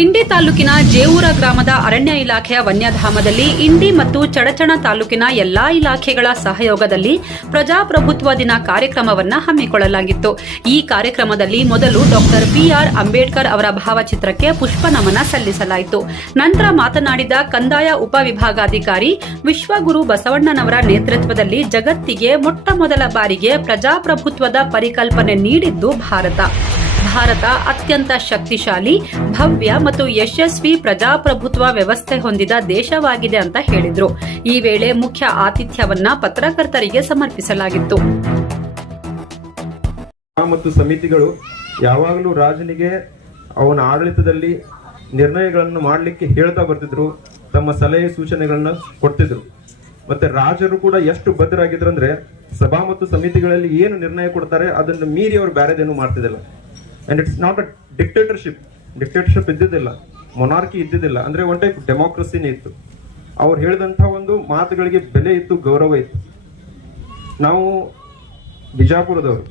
ಇಂಡಿ ತಾಲೂಕಿನ ಜೇವೂರ ಗ್ರಾಮದ ಅರಣ್ಯ ಇಲಾಖೆಯ ವನ್ಯಧಾಮದಲ್ಲಿ ಇಂಡಿ ಮತ್ತು ಚಡಚಣ ತಾಲೂಕಿನ ಎಲ್ಲಾ ಇಲಾಖೆಗಳ ಸಹಯೋಗದಲ್ಲಿ ಪ್ರಜಾಪ್ರಭುತ್ವ ದಿನ ಕಾರ್ಯಕ್ರಮವನ್ನು ಹಮ್ಮಿಕೊಳ್ಳಲಾಗಿತ್ತು. ಈ ಕಾರ್ಯಕ್ರಮದಲ್ಲಿ ಮೊದಲು ಡಾಕ್ಟರ್ ಬಿಆರ್ ಅಂಬೇಡ್ಕರ್ ಅವರ ಭಾವಚಿತ್ರಕ್ಕೆ ಪುಷ್ಪ ನಮನ ಸಲ್ಲಿಸಲಾಯಿತು. ನಂತರ ಮಾತನಾಡಿದ ಕಂದಾಯ ಉಪವಿಭಾಗಾಧಿಕಾರಿ ವಿಶ್ವಗುರು ಬಸವಣ್ಣನವರ ನೇತೃತ್ವದಲ್ಲಿ ಜಗತ್ತಿಗೆ ಮೊಟ್ಟ ಮೊದಲ ಬಾರಿಗೆ ಪ್ರಜಾಪ್ರಭುತ್ವದ ಪರಿಕಲ್ಪನೆ ನೀಡಿದ್ದು ಭಾರತ. ಭಾರತ ಅತ್ಯಂತ ಶಕ್ತಿಶಾಲಿ, ಭವ್ಯ ಮತ್ತು ಯಶಸ್ವಿ ಪ್ರಜಾಪ್ರಭುತ್ವ ವ್ಯವಸ್ಥೆ ಹೊಂದಿದ ದೇಶವಾಗಿದೆ ಅಂತ ಹೇಳಿದ್ರು. ಈ ವೇಳೆ ಮುಖ್ಯ ಆತಿಥ್ಯವನ್ನ ಪತ್ರಕರ್ತರಿಗೆ ಸಮರ್ಪಿಸಲಾಗಿತ್ತು. ಮತ್ತು ಸಮಿತಿಗಳು ಯಾವಾಗಲೂ ರಾಜನಿಗೆ ಅವನ ಆಡಳಿತದಲ್ಲಿ ನಿರ್ಣಯಗಳನ್ನು ಮಾಡಲಿಕ್ಕೆ ಹೇಳ್ತಾ ಬರ್ತಿದ್ರು, ತಮ್ಮ ಸಲಹೆ ಸೂಚನೆಗಳನ್ನ ಕೊಡ್ತಿದ್ರು. ಮತ್ತೆ ರಾಜರು ಕೂಡ ಎಷ್ಟು ಬದ್ಧರಾಗಿದ್ರು ಅಂದ್ರೆ ಸಭಾ ಮತ್ತು ಸಮಿತಿಗಳಲ್ಲಿ ಏನು ನಿರ್ಣಯ ಕೊಡ್ತಾರೆ ಅದನ್ನು ಮೀರಿ ಅವರು ಬ್ಯಾರೇದೇನು ಮಾಡ್ತಿದ್ದಿಲ್ಲ. And it's not a dictatorship dictatorship ಇದ್ದಿದ್ದಿಲ್ಲ. ಮೊನಾರ್ಕಿ ಇದ್ದಿದ್ದಿಲ್ಲ. ಅಂದರೆ ಒನ್ ಟೈಪ್ ಡೆಮೋಕ್ರಸಿನೇ ಇತ್ತು. ಅವ್ರು ಹೇಳಿದಂಥ ಒಂದು ಮಾತುಗಳಿಗೆ ಬೆಲೆ ಇತ್ತು, ಗೌರವ ಇತ್ತು. ನಾವು ಬಿಜಾಪುರದವರು,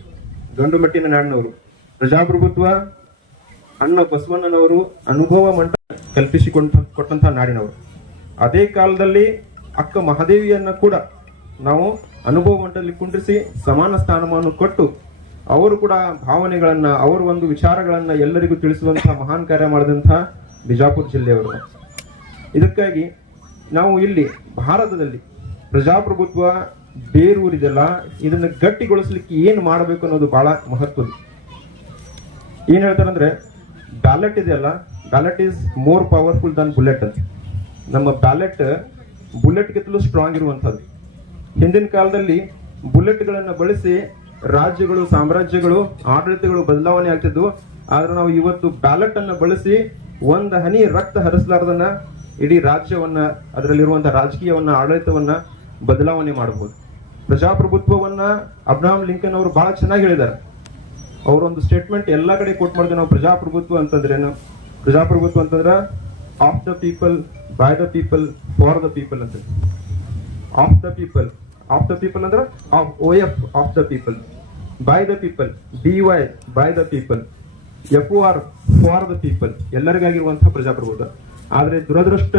ಗಂಡುಮಟ್ಟಿನ ನಾಡಿನವರು, ಪ್ರಜಾಪ್ರಭುತ್ವ, ಅಣ್ಣ ಬಸವಣ್ಣನವರು, ಅನುಭವ ಮಂಟ ಕಲ್ಪಿಸಿಕೊಂಡ ಕೊಟ್ಟಂತಹ ನಾಡಿನವರು. ಅದೇ ಕಾಲದಲ್ಲಿ ಅಕ್ಕ ಮಹಾದೇವಿಯನ್ನ ಕೂಡ ನಾವು ಅನುಭವ ಮಂಟಲ್ಲಿ ಕುಂಡ್ರಿಸಿ ಸಮಾನ ಸ್ಥಾನಮಾನ ಕೊಟ್ಟು ಅವರು ಕೂಡ ಭಾವನೆಗಳನ್ನ, ಅವರ ಒಂದು ವಿಚಾರಗಳನ್ನ ಎಲ್ಲರಿಗೂ ತಿಳಿಸುವಂತಹ ಮಹಾನ್ ಕಾರ್ಯ ಮಾಡಿದಂತಹ ಬಿಜಾಪುರ ಜಿಲ್ಲೆಯವರು. ಇದಕ್ಕಾಗಿ ನಾವು ಇಲ್ಲಿ ಭಾರತದಲ್ಲಿ ಪ್ರಜಾಪ್ರಭುತ್ವ ಬೇರೂರಿದೆಲ್ಲ, ಇದನ್ನು ಗಟ್ಟಿಗೊಳಿಸ್ಲಿಕ್ಕೆ ಏನು ಮಾಡಬೇಕು ಅನ್ನೋದು ಬಹಳ ಮಹತ್ವದ ಏನ್ ಹೇಳ್ತಾರಂದ್ರೆ, ಬ್ಯಾಲೆಟ್ ಇದೆಯಲ್ಲ ballot is more powerful than bullet ಅಂತ. ನಮ್ಮ ಬ್ಯಾಲೆಟ್ ಬುಲೆಟ್ಗಿಂತಲೂ ಸ್ಟ್ರಾಂಗ್ ಇರುವಂಥದ್ದು. ಹಿಂದಿನ ಕಾಲದಲ್ಲಿ ಬುಲೆಟ್ಗಳನ್ನು ಬಳಸಿ ರಾಜ್ಯಗಳು, ಸಾಮ್ರಾಜ್ಯಗಳು, ಆಡಳಿತಗಳು ಬದಲಾವಣೆ ಆಗ್ತಿದ್ವು. ಆದ್ರೆ ನಾವು ಇವತ್ತು ಬ್ಯಾಲೆಟ್ ಅನ್ನ ಬಳಸಿ ಒಂದ್ ಹನಿ ರಕ್ತ ಹರಿಸಲಾರ್ದನ್ನ ಇಡೀ ರಾಜ್ಯವನ್ನ ಅದರಲ್ಲಿರುವಂತಹ ರಾಜಕೀಯವನ್ನ, ಆಡಳಿತವನ್ನ ಬದಲಾವಣೆ ಮಾಡಬಹುದು ಪ್ರಜಾಪ್ರಭುತ್ವವನ್ನ ಅಬ್ರಾಹಂ ಲಿಂಕನ್ ಅವರು ಬಹಳ ಚೆನ್ನಾಗಿ ಹೇಳಿದ್ದಾರೆ ಅವರೊಂದು ಸ್ಟೇಟ್ಮೆಂಟ್ ಎಲ್ಲಾ ಕಡೆ ಕೊಟ್ ಮಾಡಿದ್ರೆ ನಾವು ಪ್ರಜಾಪ್ರಭುತ್ವ ಅಂತಂದ್ರೇನು? ಪ್ರಜಾಪ್ರಭುತ್ವ ಅಂತಂದ್ರ of the people by the people for the people ಅಂತ of the people of the people ಅಂದ್ರೆ of O F of the people by the people D Y by the people F R for the people ಎಲ್ಲರಿಗಾಗಿರುವಂತಹ ಪ್ರಜಾಪ್ರಭುತ್ವ. ಆದರೆ ದುರದೃಷ್ಟ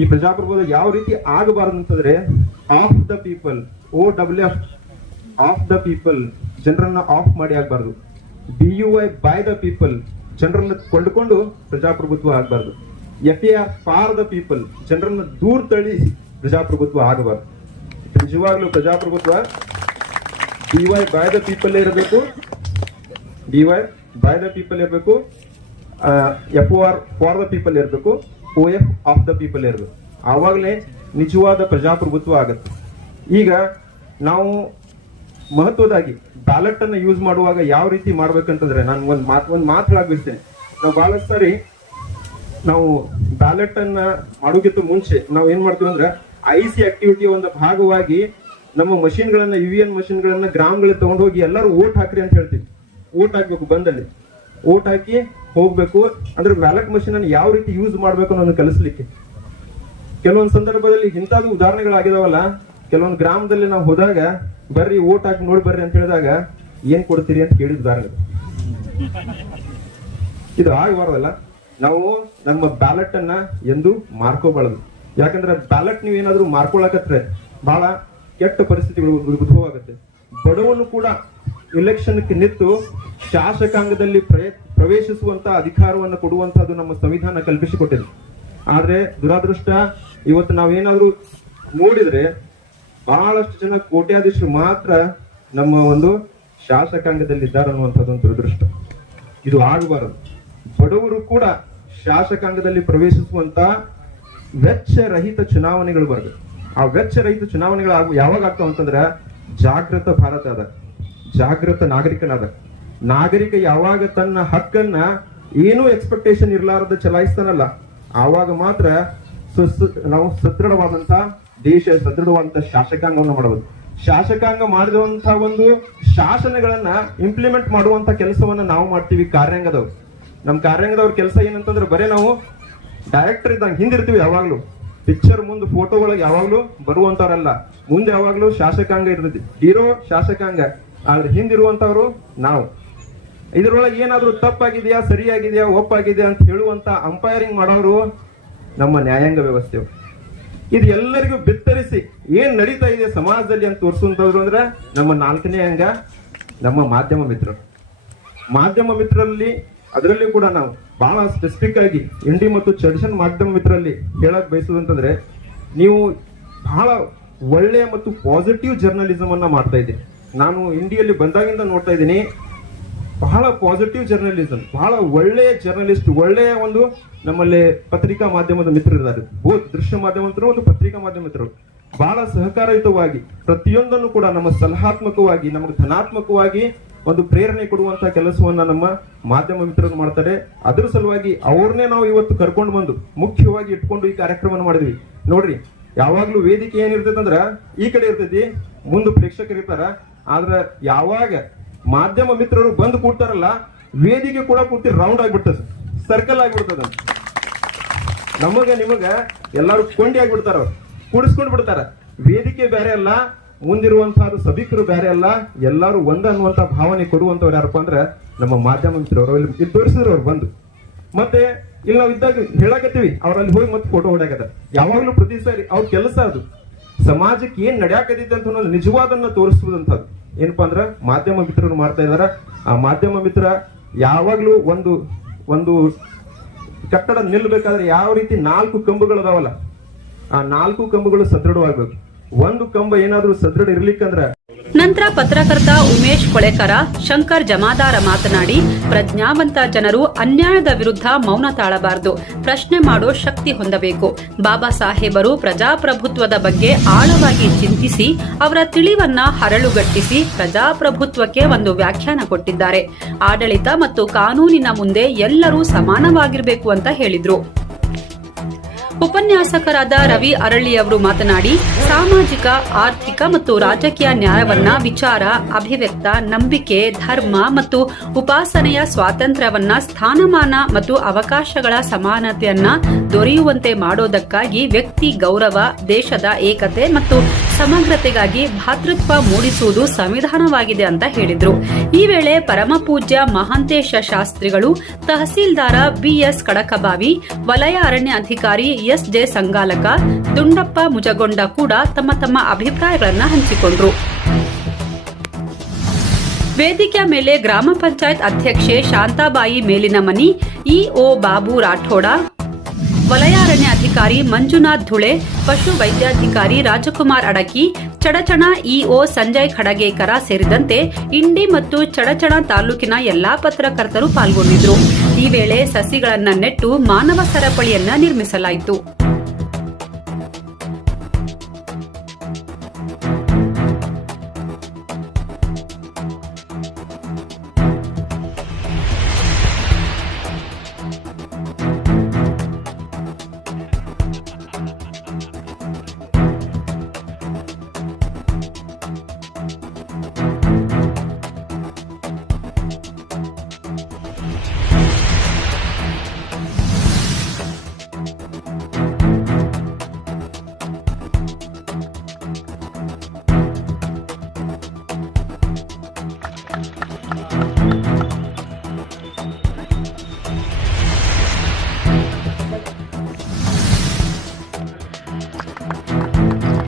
ಈ ಪ್ರಜಾಪ್ರಭುತ್ವ ಯಾವ ರೀತಿ ಆಗಬಾರದು ಅಂತಂದ್ರೆ of the people O W F of the people ಜನರನ್ನ ಆಫ್ ಮಾಡಿ ಆಗಬಾರ್ದು. B U Y by the people ಜನರನ್ನ ಕೊಂಡುಕೊಂಡು ಪ್ರಜಾಪ್ರಭುತ್ವ ಆಗಬಾರ್ದು. F A R for the people ಜನರನ್ನ ದೂರ ತಳ್ಳಿ ಪ್ರಜಾಪ್ರಭುತ್ವ ಆಗಬಾರ್ದು. ನಿಜವಾಗ್ಲೂ ಪ್ರಜಾಪ್ರಭುತ್ವ? D Y by the people ಇರಬೇಕು. D Y by the people ಇರಬೇಕು. F R for the people ಇರಬೇಕು. O F of the people ಇರಬೇಕು. ಆವಾಗಲೇ ನಿಜವಾದ ಪ್ರಜಾಪ್ರಭುತ್ವ ಆಗುತ್ತೆ. ಈಗ ನಾವು ಮಹತ್ವದಾಗಿ ಬ್ಯಾಲೆಟ್ ಅನ್ನು ಯೂಸ್ ಮಾಡುವಾಗ ಯಾವ ರೀತಿ ಮಾಡ್ಬೇಕಂತಂದ್ರೆ ನಾನು ಒಂದು ಮಾತು ಒಂದು ಮಾತು ಹೇಳಕ್ ನಾವು ಬಹಳಷ್ಟು ಸಾರಿ ನಾವು ಬ್ಯಾಲೆಟ್ ಅನ್ನ ಮಾಡೋಕ್ಕಿಂತ ಮುಂಚೆ ನಾವು ಏನ್ ಮಾಡ್ತೀವಿ ಅಂದ್ರೆ ಐ ಸಿ ಆಕ್ಟಿವಿಟಿಯ ಒಂದು ಭಾಗವಾಗಿ ನಮ್ಮ ಮಷಿನ್ ಗಳನ್ನ ಯು ಎನ್ ಮಷಿನ್ ಗಳನ್ನ ಗ್ರಾಮಗಳಿಗೆ ತಗೊಂಡು ಹೋಗಿ ಎಲ್ಲರೂ ಓಟ್ ಹಾಕ್ರಿ ಅಂತ ಹೇಳ್ತೀವಿ. ಓಟ್ ಹಾಕ್ಬೇಕು ಬಂದಲ್ಲಿ. ಓಟ್ ಹಾಕಿ ಹೋಗ್ಬೇಕು. ಅಂದ್ರೆ ಬ್ಯಾಲೆಟ್ ಮಷಿನ್ ಅನ್ನು ಯಾವ ರೀತಿ ಯೂಸ್ ಮಾಡ್ಬೇಕು ಅನ್ನೋದನ್ನ ಕಲಿಸ್ಲಿಕ್ಕೆ. ಕೆಲವೊಂದು ಸಂದರ್ಭದಲ್ಲಿ ಇಂಥದ್ದು ಉದಾಹರಣೆಗಳಾಗಿದಾವಲ್ಲ. ಕೆಲವೊಂದು ಗ್ರಾಮದಲ್ಲಿ ನಾವು ಹೋದಾಗ, ಬರ್ರಿ ಓಟ್ ಹಾಕಿ ನೋಡಿ ಬರ್ರಿ ಅಂತ ಹೇಳಿದಾಗ, ಏನ್ ಕೊಡ್ತೀರಿ ಅಂತ ಕೇಳಿದ ಉದಾಹರಣೆ. ಇದು ಆಗಬಾರ್ದಲ್ಲ ನಾವು ನಮ್ಮ ಬ್ಯಾಲೆಟ್ ಅನ್ನ ಎಂದು ಮಾರ್ಕೋಬಾರದು ಯಾಕಂದ್ರೆ ಬ್ಯಾಲೆಟ್ ನೀವು ಏನಾದ್ರೂ ಮಾರ್ಕೊಳಕತ್ರೆ ಬಹಳ ಕೆಟ್ಟ ಪರಿಸ್ಥಿತಿಗಳು ಉದ್ಭವ ಆಗುತ್ತೆ. ಬಡವನು ಕೂಡ ಇಲೆಕ್ಷನ್ಗೆ ನಿಂತು ಶಾಸಕಾಂಗದಲ್ಲಿ ಪ್ರವೇಶಿಸುವಂತ ಅಧಿಕಾರವನ್ನು ಕೊಡುವಂತಹದ್ದು ನಮ್ಮ ಸಂವಿಧಾನ ಕಲ್ಪಿಸಿಕೊಟ್ಟಿದೆ. ಆದ್ರೆ ದುರಾದೃಷ್ಟ, ಇವತ್ತು ನಾವೇನಾದ್ರೂ ನೋಡಿದ್ರೆ ಬಹಳಷ್ಟು ಜನ ಕೋಟ್ಯಾಧೀಶರು ಮಾತ್ರ ನಮ್ಮ ಒಂದು ಶಾಸಕಾಂಗದಲ್ಲಿ ಇದ್ದಾರೆ ಅನ್ನುವಂಥದ್ದು ಒಂದು ದುರದೃಷ್ಟ. ಇದು ಆಗಬಾರದು. ಬಡವರು ಕೂಡ ಶಾಸಕಾಂಗದಲ್ಲಿ ಪ್ರವೇಶಿಸುವಂತ ವೆಚ್ಚರಹಿತ ಚುನಾವಣೆಗಳು ಬರಬೇಕು. ಆ ವೆಚ್ಚರಹಿತ ಚುನಾವಣೆಗಳು ಯಾವಾಗ ಆಗ್ತಾವ ಅಂತಂದ್ರೆ ಜಾಗೃತ ಭಾರತ ಅದ, ಜಾಗೃತ ನಾಗರಿಕನಾದ ನಾಗರಿಕ ಯಾವಾಗ ತನ್ನ ಹಕ್ಕನ್ನ ಏನೂ ಎಕ್ಸ್ಪೆಕ್ಟೇಷನ್ ಇರಲಾರದ ಚಲಾಯಿಸ್ತಾನಲ್ಲ, ಆವಾಗ ಮಾತ್ರ ನಾವು ಸದೃಢವಾದಂತ ದೇಶ, ಸದೃಢವಾದಂತ ಶಾಸಕಾಂಗವನ್ನು ಮಾಡಬಹುದು. ಶಾಸಕಾಂಗ ಮಾಡಿದಂತ ಒಂದು ಶಾಸನಗಳನ್ನ ಇಂಪ್ಲಿಮೆಂಟ್ ಮಾಡುವಂತ ಕೆಲಸವನ್ನ ನಾವು ಮಾಡ್ತೀವಿ ಕಾರ್ಯಾಂಗದವ್ರು. ನಮ್ಮ ಕಾರ್ಯಾಂಗದವ್ರ ಕೆಲಸ ಏನಂತಂದ್ರೆ ಬರೇ ನಾವು ಡೈರೆಕ್ಟರ್ ಇದ್ದಂಗೆ ಹಿಂದಿರ್ತೀವಿ ಯಾವಾಗ್ಲೂ. ಪಿಕ್ಚರ್ ಮುಂದೆ ಫೋಟೋ ಯಾವಾಗ್ಲೂ ಬರುವಂತವ್ರಲ್ಲ ಮುಂದೆ ಯಾವಾಗ್ಲೂ ಶಾಸಕಾಂಗ ಇರ್ತೈತಿ. ಹೀರೋ, ಶಾಸಕಾಂಗ. ಆದ್ರೆ ಹಿಂದಿರುವಂತವ್ರು ನಾವು. ಇದ್ರೊಳಗೆ ಏನಾದ್ರೂ ತಪ್ಪಾಗಿದೆಯಾ, ಸರಿಯಾಗಿದೆಯಾ, ಒಪ್ಪಾಗಿದೆಯಾ ಅಂತ ಹೇಳುವಂತ ಅಂಪೈರಿಂಗ್ ಮಾಡೋರು ನಮ್ಮ ನ್ಯಾಯಾಂಗ ವ್ಯವಸ್ಥೆ ಇದು ಎಲ್ಲರಿಗೂ ಬಿತ್ತರಿಸಿ ಏನ್ ನಡೀತಾ ಇದೆ ಸಮಾಜದಲ್ಲಿ ಅಂತ ತೋರಿಸುವಂತವ್ರು ಅಂದ್ರೆ ನಮ್ಮ ನಾಲ್ಕನೇ ಅಂಗ ನಮ್ಮ ಮಾಧ್ಯಮ ಮಿತ್ರರು. ಮಾಧ್ಯಮ ಮಿತ್ರರಲ್ಲಿ ಅದರಲ್ಲಿ ಕೂಡ ನಾವು ಬಹಳ ಸ್ಪೆಸಿಫಿಕ್ ಆಗಿ ಇಂಡಿ ಮತ್ತು ಚರ್ಚನ್ ಮಾಧ್ಯಮ ಮಿತ್ರರಲ್ಲಿ ಹೇಳಕ್ ಬಯಸುದಂತಂದ್ರೆ ನೀವು ಬಹಳ ಒಳ್ಳೆಯ ಮತ್ತು ಪಾಸಿಟಿವ್ ಜರ್ನಲಿಸಮ್ ಅನ್ನ ಮಾಡ್ತಾ ಇದ್ದೀನಿ ನಾನು ಇಂಡಿಯಲ್ಲಿ ಬಂದಾಗಿಂದ ನೋಡ್ತಾ ಇದ್ದೀನಿ, ಬಹಳ ಪಾಸಿಟಿವ್ ಜರ್ನಲಿಸಮ್ ಬಹಳ ಒಳ್ಳೆಯ ಜರ್ನಲಿಸ್ಟ್ ಒಳ್ಳೆಯ ಒಂದು ನಮ್ಮಲ್ಲಿ ಪತ್ರಿಕಾ ಮಾಧ್ಯಮದ ಮಿತ್ರರಿದ್ದಾರೆ ಬೋತ್ ದೃಶ್ಯ ಮಾಧ್ಯಮ ಮತ್ತು ಪತ್ರಿಕಾ ಮಾಧ್ಯಮ ಮಿತ್ರರು. ಬಹಳ ಸಹಕಾರಯುತವಾಗಿ ಪ್ರತಿಯೊಂದನ್ನು ಕೂಡ ನಮ್ಮ ಸಲಹಾತ್ಮಕವಾಗಿ, ನಮಗೆ ಧನಾತ್ಮಕವಾಗಿ ಒಂದು ಪ್ರೇರಣೆ ಕೊಡುವಂತ ಕೆಲಸವನ್ನ ನಮ್ಮ ಮಾಧ್ಯಮ ಮಿತ್ರರು ಮಾಡ್ತಾರೆ. ಅದರ ಸಲುವಾಗಿ ಅವ್ರನ್ನೇ ನಾವು ಇವತ್ತು ಕರ್ಕೊಂಡು ಬಂದು ಮುಖ್ಯವಾಗಿ ಇಟ್ಕೊಂಡು ಈ ಕಾರ್ಯಕ್ರಮವನ್ನು ಮಾಡಿದ್ವಿ. ನೋಡ್ರಿ, ಯಾವಾಗ್ಲೂ ವೇದಿಕೆ ಏನಿರ್ತೈತೆ ಅಂದ್ರ ಈ ಕಡೆ ಇರ್ತೈತಿ, ಮುಂದೆ ಪ್ರೇಕ್ಷಕರು ಇರ್ತಾರ. ಆದ್ರ ಯಾವಾಗ ಮಾಧ್ಯಮ ಮಿತ್ರರು ಬಂದು ಕೂಡ್ತಾರಲ್ಲ, ವೇದಿಕೆ ಕೂಡ ಕೂತಿ ರೌಂಡ್ ಆಗಿಬಿಡ್ತದೆ. ಸರ್ಕಲ್ ಆಗಿಬಿಡ್ತದ. ನಮಗ ನಿಮಗ ಎಲ್ಲಾರು ಕೊಂಡಿ ಆಗ್ಬಿಡ್ತಾರ ಕೂಡಿಸ್ಕೊಂಡ್ ಬಿಡ್ತಾರ. ವೇದಿಕೆ ಬೇರೆ ಅಲ್ಲ ಮುಂದಿರುವಂತಹ ಸಭಿಕರು ಬೇರೆ ಅಲ್ಲ, ಎಲ್ಲರೂ ಒಂದ ಅನ್ನುವಂತ ಭಾವನೆ ಕೊಡುವಂತವ್ರು ಯಾರಪ್ಪ ಅಂದ್ರೆ ನಮ್ಮ ಮಾಧ್ಯಮ ಮಿತ್ರರು. ಇಲ್ಲಿ ತೋರಿಸಿದ್ರು ಅವ್ರು ಬಂದು. ಮತ್ತೆ ಇಲ್ಲಿ ನಾವು ಇದ್ದಾಗ ಹೇಳಕತ್ತೀವಿ, ಅವ್ರಲ್ಲಿ ಹೋಗಿ ಮತ್ತೆ ಫೋಟೋ ಹೊಡ್ಯಾಕತ್ತ ಯಾವಾಗ್ಲೂ ಪ್ರತಿ ಸಾರಿ ಅವ್ರ ಕೆಲಸ ಅದು. ಸಮಾಜಕ್ಕೆ ಏನ್ ನಡ್ಯಾಕತೈತೆ ಅಂತ ಅನ್ನೋದು ನಿಜವಾದನ್ನ ತೋರಿಸುವುದಂತದ್ದು ಏನಪ್ಪಾ ಅಂದ್ರ ಮಾಧ್ಯಮ ಮಿತ್ರರು ಮಾಡ್ತಾ ಇದಾರ ಆ ಮಾಧ್ಯಮ ಮಿತ್ರ ಯಾವಾಗ್ಲೂ ಒಂದು ಒಂದು ಕಟ್ಟಡ ನಿಲ್ಬೇಕಾದ್ರೆ ಯಾವ ರೀತಿ ನಾಲ್ಕು ಕಂಬಗಳು ಅದಾವಲ್ಲ ಆ ನಾಲ್ಕು ಕಂಬಗಳು ಸದೃಢವಾಗ್ಬೇಕು. ಒಂದು ಕಂಬ ಏನಾದ್ರೂ ಸದೃಢ ಇರ್ಲಿಕ್ಕಂದ್ರ. ನಂತರ ಪತ್ರಕರ್ತ ಉಮೇಶ್ ಕೊಳೆಕರ, ಶಂಕರ್ ಜಮಾದಾರ ಮಾತನಾಡಿ, ಪ್ರಜ್ಞಾವಂತ ಜನರು ಅನ್ಯಾಯದ ವಿರುದ್ಧ ಮೌನ ತಾಳಬಾರದು. ಪ್ರಶ್ನೆ ಮಾಡೋ ಶಕ್ತಿ ಹೊಂದಬೇಕು. ಬಾಬಾ ಸಾಹೇಬರು ಪ್ರಜಾಪ್ರಭುತ್ವದ ಬಗ್ಗೆ ಆಳವಾಗಿ ಚಿಂತಿಸಿ, ಅವರ ತಿಳಿವನ್ನ ಹರಳುಗಟ್ಟಿಸಿ ಪ್ರಜಾಪ್ರಭುತ್ವಕ್ಕೆ ಒಂದು ವ್ಯಾಖ್ಯಾನ ಕೊಟ್ಟಿದ್ದಾರೆ. ಆಡಳಿತ ಮತ್ತು ಕಾನೂನಿನ ಮುಂದೆ ಎಲ್ಲರೂ ಸಮಾನವಾಗಿರಬೇಕು ಅಂತ ಹೇಳಿದ್ರು. ಉಪನ್ಯಾಸಕರಾದ ರವಿ ಅರಳಿಯವರು ಮಾತನಾಡಿ, ಸಾಮಾಜಿಕ, ಆರ್ಥಿಕ ಮತ್ತು ರಾಜಕೀಯ ನ್ಯಾಯವನ್ನ ವಿಚಾರ, ಅಭಿವ್ಯಕ್ತ, ನಂಬಿಕೆ, ಧರ್ಮ ಮತ್ತು ಉಪಾಸನೆಯ ಸ್ವಾತಂತ್ರ್ಯವನ್ನ ಸ್ಥಾನಮಾನ ಮತ್ತು ಅವಕಾಶಗಳ ಸಮಾನತೆಯನ್ನ ದೊರೆಯುವಂತೆ ಮಾಡೋದಕ್ಕಾಗಿ ವ್ಯಕ್ತಿ ಗೌರವ, ದೇಶದ ಏಕತೆ ಮತ್ತು ಸಮಗ್ರತೆಗಾಗಿ ಭಾತೃತ್ವ ಮೂಡಿಸುವುದು ಸಂವಿಧಾನವಾಗಿದೆ ಅಂತ ಹೇಳಿದ್ರು. ಈ ವೇಳೆ ಪರಮಪೂಜ್ಯ ಮಹಾಂತೇಶ ಶಾಸ್ತ್ರಿಗಳು ತಹಸೀಲ್ದಾರ ಬಿಎಸ್ ಕಡಕಬಾವಿ, ವಲಯ ಅರಣ್ಯ ಅಧಿಕಾರಿ ಎಸ್ ಜೆ ಸಂಗಾಲಕ, ದುಂಡಪ್ಪ ಮುಜಗೊಂಡ ಕೂಡ ತಮ್ಮ ತಮ್ಮ ಅಭಿಪ್ರಾಯಗಳನ್ನು ಹಂಚಿಕೊಂಡ್ರು. ವೇದಿಕೆಯ ಮೇಲೆ ಗ್ರಾಮ ಪಂಚಾಯತ್ ಅಧ್ಯಕ್ಷೆ ಶಾಂತಾಬಾಯಿ ಮೇಲಿನ ಮನಿ, ಇಒ ಬಾಬು ರಾಠೋಡ ವಲಯಾರಣ್ಯ ಅಧಿಕಾರಿ ಮಂಜುನಾಥ್ ಧುಳೆ, ಪಶು ವೈದ್ಯಾಧಿಕಾರಿ ರಾಜಕುಮಾರ್ ಅಡಕಿ, ಚಡಚಣ ಇಒ ಸಂಜಯ್ ಖಡಗೇಕರ ಸೇರಿದಂತೆ ಇಂಡಿ ಮತ್ತು ಚಡಚಣ ತಾಲೂಕಿನ ಎಲ್ಲಾ ಪತ್ರಕರ್ತರು ಪಾಲ್ಗೊಂಡಿದ್ರು ಈ ವೇಳೆ ಸಸಿಗಳನ್ನ ನೆಟ್ಟು ಮಾನವ ಸರಪಳಿಯನ್ನ ನಿರ್ಮಿಸಲಾಯಿತು.